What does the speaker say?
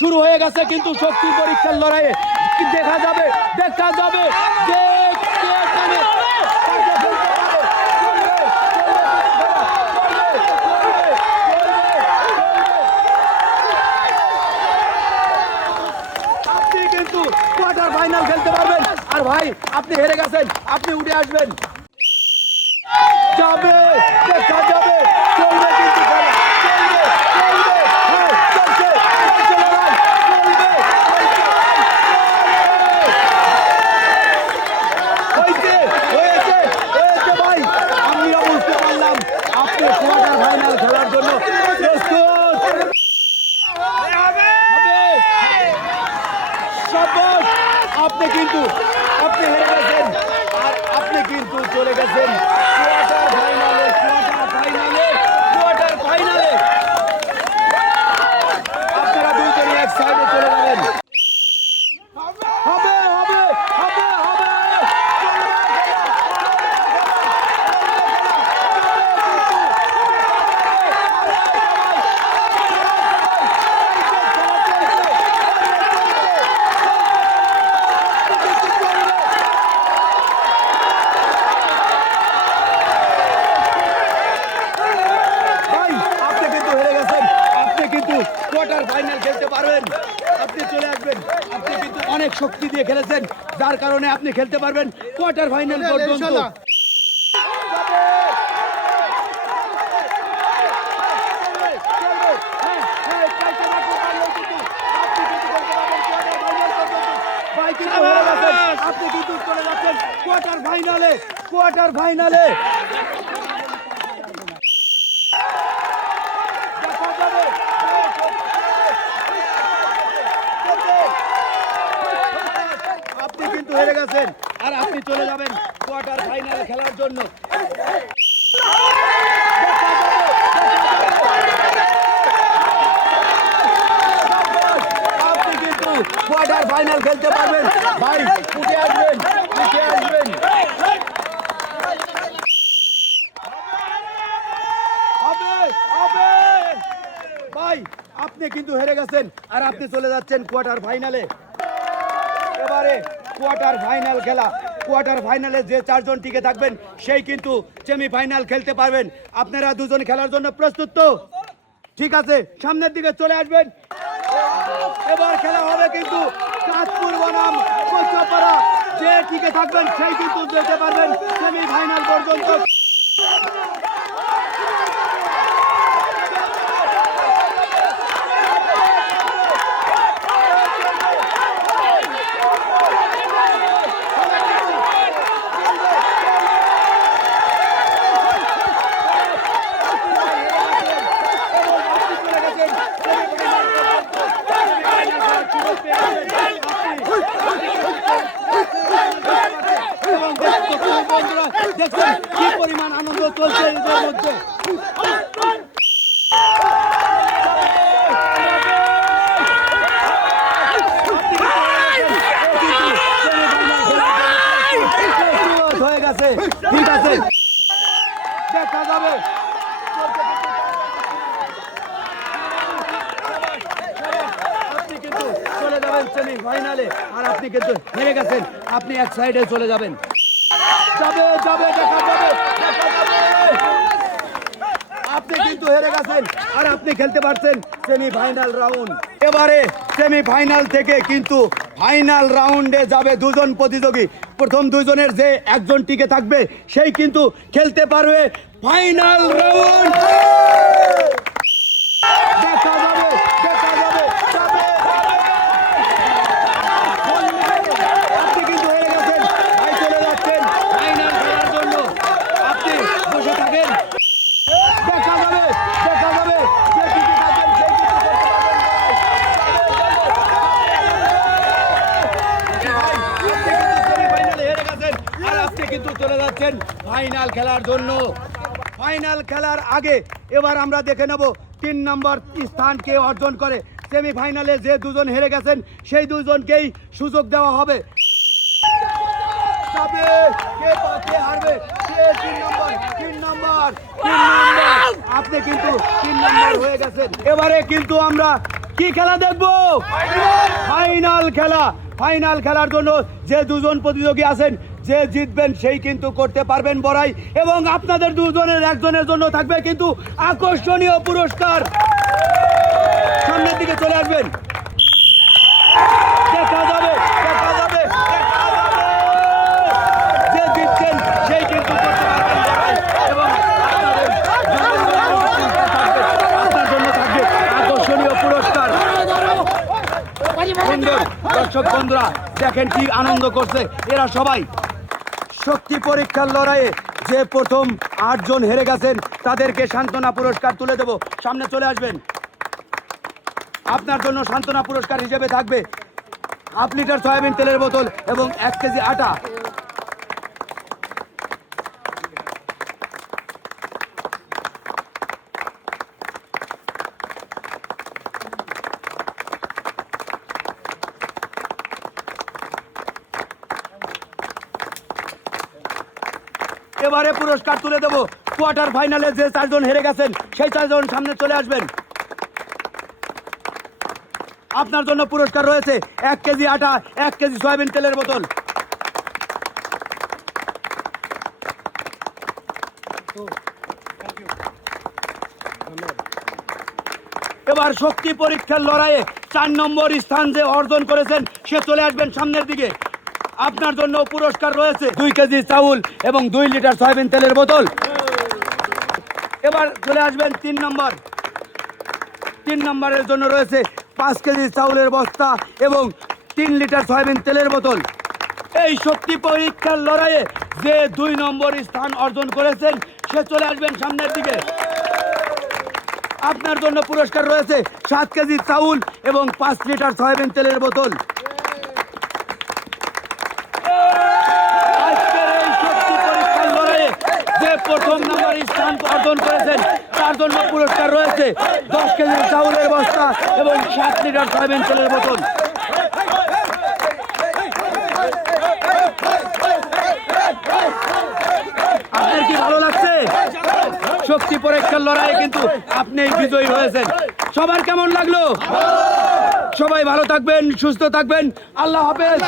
শুরু হয়ে গেছে কিন্তু শক্তি পরীক্ষার লড়াইয়ে দেখা যাবে যে কে এখানে কাকে ফেলতে পারে। আপনি কিন্তু কোয়ার্টার ফাইনাল খেলতে পারবেন। আর ভাই আপনি হেরে গেছেন, আপনি উঠে আসবেন। যাবে দেখা যাবে, চলবে কিন্তু খেলা, চলবে হ্যাঁ চলছে, হয়েছে ভাই। আমরা বুঝতে পারলাম আপনি কোয়ার্টার ফাইনাল খেলার জন্য প্রস্তুত। আপনি হেরে গেছেন আর আপনি কিন্তু চলে গেছেন কোয়ার্টার ফাইনালে। আপনারা দুইজনই এক সাইডে চলে যাবেন। হবে কোয়ার্টার ফাইনাল খেলতে পারবেন। আপনি চলে আসবেন। আপনি কিন্তু অনেক শক্তি দিয়ে খেলেছেন, যার কারণে আপনি খেলতে পারবেন কোয়ার্টার ফাইনাল পর্যন্ত। আপনি কিন্তু চলে যাচ্ছেন কোয়ার্টার ফাইনালে। আপনি কিন্তু হেরে গেছেন আর আপনি চলে যাবেন কোয়ার্টার ফাইনাল খেলার জন্য। আপনি কিন্তু কোয়ার্টার ফাইনাল খেলতে পারবেন। ভাই উঠে আসবেন। ভাই আপনি কিন্তু হেরে গেছেন আর আপনি চলে যাচ্ছেন কোয়ার্টার ফাইনালে। এবারে কোয়ার্টার ফাইনাল খেলা, কোয়ার্টার ফাইনালে যে 4 জন টিকে থাকবেন সেই কিন্তু সেমিফাইনাল খেলতে পারবেন। আপনারা দুজন খেলার জন্য প্রস্তুত তো? ঠিক আছে, সামনের দিকে চলে আসবেন। এবার খেলা হবে কিন্তু চাঁদপুর বনাম কচুয়াপাড়া। যে টিকে থাকবেন সেই কিন্তু যেতে পারবেন সেমিফাইনাল পর্যন্ত। দেখছেন কি পরিমাণ আনন্দ চলছে এদের মধ্যে। হয়ে গেছে, ঠিক আছে, দেখা যাবে। আপনি কিন্তু চলে যাবেন সেমিফাইনালে আর আপনি কিন্তু হেরে গেছেন। আপনি এক সাইডে চলে যাবেন। আপনি কিন্তু হেরে গেছেন আর আপনি খেলতে পারছেন সেমিফাইনাল রাউন্ড। এবারে সেমিফাইনাল থেকে কিন্তু ফাইনাল রাউন্ডে যাবে 2 জন প্রতিযোগী। প্রথম 2 জনের যে একজন টিকে থাকবে সেই কিন্তু খেলতে পারবে ফাইনাল রাউন্ড। দেখা যাবে। আপনি কিন্তু হেরে গেছেন, ভাই চলে যাচ্ছেন ফাইনাল খেলার জন্য। আপনি বসে থাকেন, দেখা যাবে। যে টিকে থাকবেন সেই কিন্তু করতে পারবেন। হেরে গেছেন আর আপনি কিন্তু চলে যাচ্ছেন ফাইনাল খেলার জন্য। ফাইনাল খেলার আগে এবার আমরা দেখে নেব 3 নম্বর স্থান কে অর্জন করে। সেমিফাইনালে যে 2 জন হেরে গেছেন সেই 2 জনকেই সুযোগ দেওয়া হবে। আপনি কিন্তু 3 নম্বর হয়ে গেছেন। এবারে কিন্তু আমরা কি খেলা দেখবো? ফাইনাল খেলা। ফাইনাল খেলার জন্য যে দুজন প্রতিযোগী আছেন, যে জিতবেন সেই কিন্তু করতে পারবেন বড়াই, এবং আপনাদের দুজনের একজনের জন্য থাকবে কিন্তু আকর্ষণীয় পুরস্কার। সামনের দিকে চলে আসবেন, দেখা যাবে, দেখা যাবে, দেখা যাবে। যে জিতছেন সেই কিন্তু করতে পারবেন বড়াই, এবং আপনার জন্য থাকবে আকর্ষণীয় পুরস্কার। সুন্দর দর্শক বন্ধুরা দেখেন কি আনন্দ করছে এরা সবাই। শক্তি পরীক্ষার লড়াইয়ে যে প্রথম 8 জন হেরে গেছেন তাদেরকে সান্ত্বনা পুরস্কার তুলে দেব। সামনে চলে আসবেন। আপনার জন্য সান্ত্বনা পুরস্কার হিসেবে থাকবে 1/2 লিটার সয়াবিন তেলের বোতল এবং 1 কেজি আটা। এবারে পুরস্কার তুলে দেব কোয়ার্টার ফাইনালে যে 4 জন হেরে গেছেন সেই 4 জন সামনে চলে আসবেন। আপনার জন্য পুরস্কার রয়েছে 1 কেজি আটা, 1 কেজি সয়াবিন তেলের বোতল। এবার শক্তি পরীক্ষার লড়াইয়ে 4 নম্বর স্থান যে অর্জন করেছেন সে চলে আসবেন সামনের দিকে। আপনার জন্য পুরস্কার রয়েছে 2 কেজি চাউল এবং 2 লিটার সয়াবিন তেলের বোতল। এবার চলে আসবেন 3 নম্বর। 3 নম্বরের জন্য রয়েছে 5 কেজি চাউলের বস্তা এবং 3 লিটার সয়াবিন তেলের বোতল। এই শক্তি পরীক্ষার লড়াইয়ে যে 2 নম্বর স্থান অর্জন করেছেন সে চলে আসবেন সামনের দিকে। আপনার জন্য পুরস্কার রয়েছে 7 কেজি চাউল এবং 5 লিটার সয়াবিন তেলের বোতল। আজকের এই শক্তি পরীক্ষার লড়াইয়ে যে প্রথম নম্বর স্থান অর্জন করেছেন তার জন্য পুরস্কার রয়েছে 10 কেজি চাউলের বস্তা এবং 7 লিটার সয়াবিন তেলের বোতল। আপনার কি ভালো লাগছে? শক্তি পরীক্ষার লড়াইয়ে কিন্তু আপনি বিজয়ী হয়েছেন। সবার কেমন লাগলো? সবাই ভালো থাকবেন, সুস্থ থাকবেন। আল্লাহ হাফেজ।